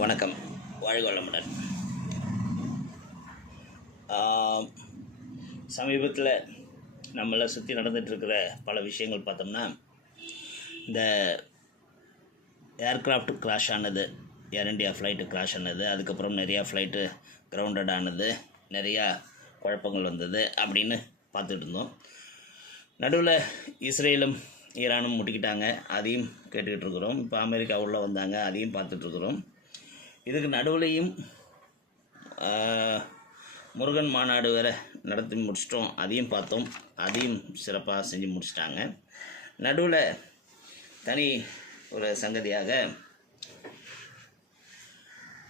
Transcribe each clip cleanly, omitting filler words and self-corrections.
வணக்கம். வாழ்க வளமுடன். சமீபத்தில் நம்மளை சுற்றி நடந்துகிட்ருக்கிற பல விஷயங்கள் பார்த்தோம்னா, இந்த ஏர்க்ராஃப்ட் கிராஷ் ஆனது, ஏர் இண்டியா ஃப்ளைட்டு கிராஷ் ஆனது, அதுக்கப்புறம் நிறையா ஃப்ளைட்டு கிரவுண்டட் ஆனது, நிறையா குழப்பங்கள் வந்தது அப்படின்னு பார்த்துட்டு இருந்தோம். நடுவில் இஸ்ரேலும் ஈரானும் முட்டிக்கிட்டாங்க, அதையும் கேட்டுக்கிட்டு இருக்கிறோம். இப்போ அமெரிக்கா உள்ளே வந்தாங்க, அதையும் பார்த்துட்ருக்குறோம். இதுக்கு நடுவுலையும் முருகன் மாநாடு வேறு நடத்தி முடிச்சிட்டோம், அதையும் பார்த்தோம். அதையும் சிறப்பாக செஞ்சு முடிச்சிட்டாங்க. நடுவில் தனி ஒரு சங்கதியாக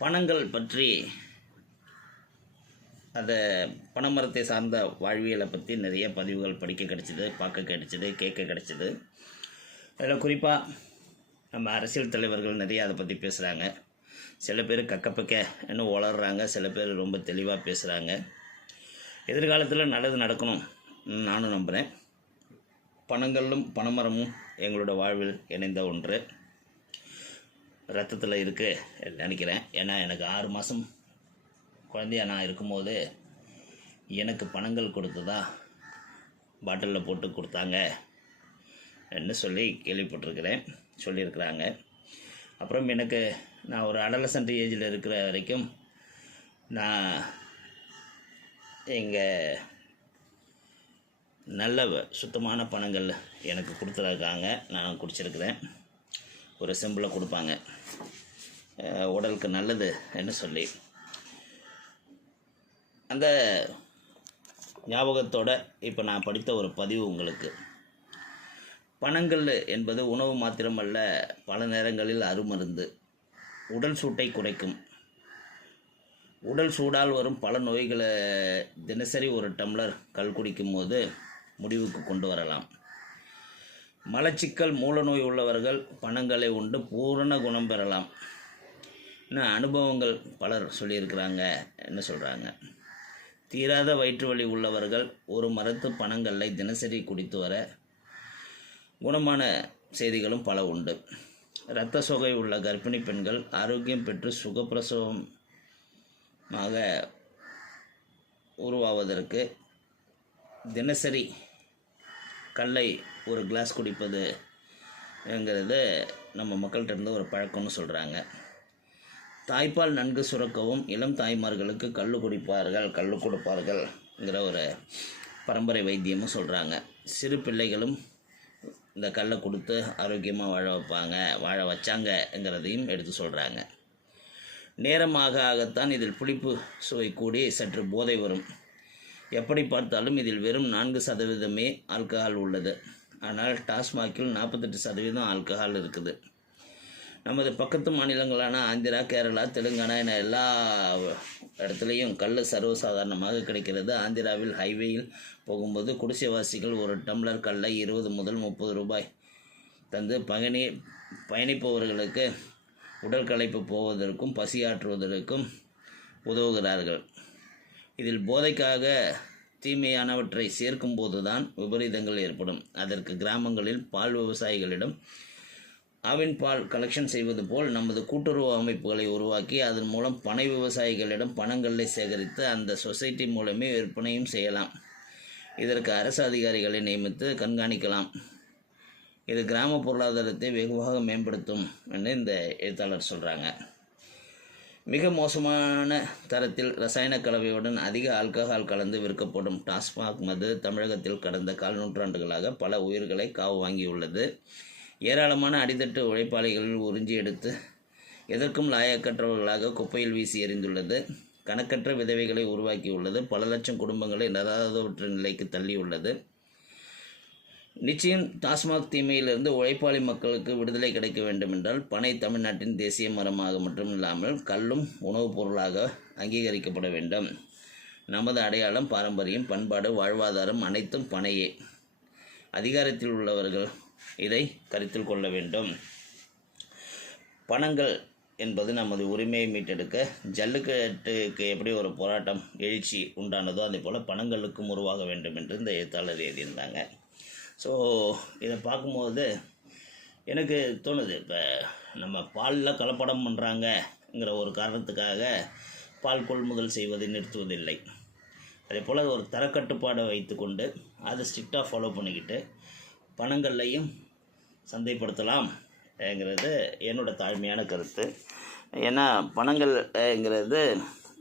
பணங்கள் பற்றி, அந்த பனைமரத்தை சார்ந்த வாழ்வியலை பற்றி நிறைய பதிவுகள் படிக்க கிடச்சிது, பார்க்க கிடச்சிது, கேட்க கிடச்சிது. அதில் குறிப்பாக நம்ம அரசியல் தலைவர்கள் நிறைய அதை பற்றி பேசுகிறாங்க. சில பேர் கக்கப்பக்க இன்னும் வளர்கிறாங்க, சில பேர் ரொம்ப தெளிவாக பேசுகிறாங்க. எதிர்காலத்தில் நல்லது நடக்கணும் நானும் நம்புகிறேன். பணங்களும் பனைமரமும் எங்களோட வாழ்வில் இணைந்த ஒன்று, ரத்தத்தில் இருக்குது நினைக்கிறேன். ஏன்னா எனக்கு 6 மாதம் குழந்தையா நான் இருக்கும்போது எனக்கு பணங்கள் கொடுத்ததா பாட்டிலில் போட்டு கொடுத்தாங்க என்ன சொல்லி கேள்விப்பட்டிருக்கிறேன், சொல்லியிருக்கிறாங்க. அப்புறம் எனக்கு நான் ஒரு அடலசன்ட் ஏஜில் இருக்கிற வரைக்கும் நான் எங்கள் நல்ல சுத்தமான பணங்கள் எனக்கு கொடுத்துருக்காங்க, நான் குடிச்சிருக்கிறேன். ஒரு செம்பில் கொடுப்பாங்க, உடலுக்கு நல்லது என்ன சொல்லி. அந்த ஞாபகத்தோடு இப்போ நான் படித்த ஒரு பதிவு உங்களுக்கு. பழங்கள் என்பது உணவு மாத்திரமல்ல, பல நேரங்களில் அருமருந்து. உடல் சூட்டை குறைக்கும். உடல் சூடால் வரும் பல நோய்களை தினசரி ஒரு டம்ளர் கல் குடிக்கும் போது முடிவுக்கு கொண்டு வரலாம். மலச்சிக்கல், மூல நோய் உள்ளவர்கள் பழங்களை உண்டு பூரண குணம் பெறலாம். இன்னும் அனுபவங்கள் பலர் சொல்லியிருக்கிறாங்க, என்ன சொல்கிறாங்க. தீராத வயிற்று வலி உள்ளவர்கள் ஒரு மரத்து பழங்களை தினசரி குடித்து வர குணமான செய்திகளும் பல உண்டு. இரத்த சோகை உள்ள கர்ப்பிணி பெண்கள் ஆரோக்கியம் பெற்று சுகப்பிரசவமாக உருவாவதற்கு தினசரி கல்லை ஒரு கிளாஸ் குடிப்பதுங்கிறது நம்ம மக்கள்கிட்ட இருந்து ஒரு பழக்கம்னு சொல்கிறாங்க. தாய்ப்பால் நன்கு சுரக்கவும் இளம் தாய்மார்களுக்கு கல் கொடுப்பார்கள்ங்கிற ஒரு பரம்பரை வைத்தியமும் சொல்கிறாங்க. சிறு பிள்ளைகளும் இந்த கல்லை கொடுத்து ஆரோக்கியமாக வாழ வச்சாங்கங்கிறதையும் எடுத்து சொல்கிறாங்க. நேரமாக ஆகத்தான் இதில் புளிப்பு சுவை கூடி சற்று போதை வரும். எப்படி பார்த்தாலும் இதில் வெறும் 4% ஆல்கஹால் உள்ளது. ஆனால் டாஸ்மாகில் 48% ஆல்கஹால் இருக்குது. நமது பக்கத்து மாநிலங்களான ஆந்திரா, கேரளா, தெலுங்கானா என எல்லா இடத்துலையும் கல் சர்வசாதாரணமாக கிடைக்கிறது. ஆந்திராவில் ஹைவேயில் போகும்போது குடிசைவாசிகள் ஒரு டம்ளர் கல்லை 20 முதல் 30 ரூபாய் தந்து பயணிப்பவர்களுக்கு உடல் களைப்பு போவதற்கும் பசியாற்றுவதற்கும் உதவுகிறார்கள். இதில் போதைக்காக தீமையானவற்றை சேர்க்கும் போதுதான் விபரீதங்கள் ஏற்படும். அதற்கு கிராமங்களில் பால் விவசாயிகளிடம் ஆவின் பால் கலெக்ஷன் செய்வது போல் நமது கூட்டுறவு அமைப்புகளை உருவாக்கி அதன் மூலம் பனை விவசாயிகளிடம் பணங்களை சேகரித்து அந்த சொசைட்டி மூலமே விற்பனையும் செய்யலாம். இதற்கு அரசு அதிகாரிகளை நியமித்து கண்காணிக்கலாம். இது கிராம பொருளாதாரத்தை வெகுவாக மேம்படுத்தும் என்று இந்த எழுத்தாளர் சொல்கிறாங்க. மிக மோசமான தரத்தில் ரசாயன கலவையுடன் அதிக ஆல்கஹால் கலந்து விற்கப்படும் டாஸ்மாக் மது தமிழகத்தில் கடந்த 4 நூற்றாண்டுகளாக பல உயிர்களை காவு வாங்கியுள்ளது. ஏராளமான அடித்தட்டு உழைப்பாளிகளில் உறிஞ்சி எடுத்து எதற்கும் லாயக்கற்றவர்களாக குப்பையில் வீசி எறிந்துள்ளது. கணக்கற்ற விதவைகளை உருவாக்கியுள்ளது. பல லட்சம் குடும்பங்களை நடாதவற்ற நிலைக்கு தள்ளியுள்ளது. நிச்சயம் டாஸ்மாக் தீமையிலிருந்து உழைப்பாளி மக்களுக்கு விடுதலை கிடைக்க வேண்டுமென்றால் பனை தமிழ்நாட்டின் தேசிய மரமாக மட்டும் இல்லாமல் கல்லும் உணவுப் பொருளாக அங்கீகரிக்கப்பட வேண்டும். நமது அடையாளம், பாரம்பரியம், பண்பாடு, வாழ்வாதாரம் அனைத்தும் பனையே. அதிகாரத்தில் உள்ளவர்கள் இதை கருத்தில் கொள்ள வேண்டும். பணங்கள் என்பது நமது உரிமையை மீட்டெடுக்க ஜல்லிக்கட்டுக்கு எப்படி ஒரு போராட்டம் எழுச்சி உண்டானதோ அதே போல் பணங்களுக்கும் உருவாக வேண்டும் என்று இந்த எழுத்தாளர் எழுதியிருந்தாங்க. ஸோ இதை பார்க்கும்போது எனக்கு தோணுது, இப்போ நம்ம பாலில் கலப்படம் பண்ணுறாங்கங்கிற ஒரு காரணத்துக்காக பால் கொள்முதல் செய்வதை நிறுத்துவதில்லை. அதே போல் ஒரு தரக்கட்டுப்பாடை வைத்துக்கொண்டு அதை ஸ்ட்ரிக்டாக ஃபாலோ பண்ணிக்கிட்டு பணங்கள்லையும் சந்தைப்படுத்தலாம்ங்கிறது என்னோடய தாழ்மையான கருத்து. ஏன்னா பணங்கள்ங்கிறது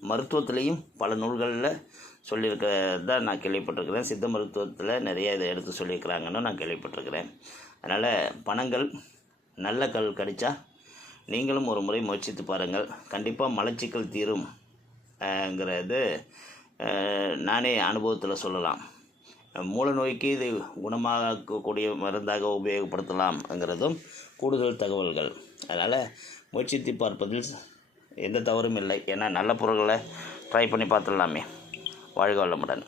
மருத்துவத்துலேயும் பல நூல்களில் சொல்லியிருக்கிறதா நான் கேள்விப்பட்டிருக்கிறேன். சித்த மருத்துவத்தில் நிறைய இதை எடுத்து சொல்லியிருக்கிறாங்கன்னு நான் கேள்விப்பட்டிருக்கிறேன். அதனால் பணங்கள் நல்ல கல் கடித்தா நீங்களும் ஒரு முறை முயற்சித்து பாருங்கள். கண்டிப்பாக மலச்சிக்கல் தீரும்ங்கிறது நானே அனுபவத்தில் சொல்லலாம். மூல நோய்க்கு இது குணமாக்கக்கூடிய மருந்தாக உபயோகப்படுத்தலாம்ங்கிறதும் கூடுதல் தகவல்கள். அதனால் முயற்சித்து பார்ப்பதில் எந்த தவறும் இல்லை. ஏன்னா நல்ல பொருட்களை ட்ரை பண்ணி பார்த்துடலாமே. வாழ்க வளமுடன்.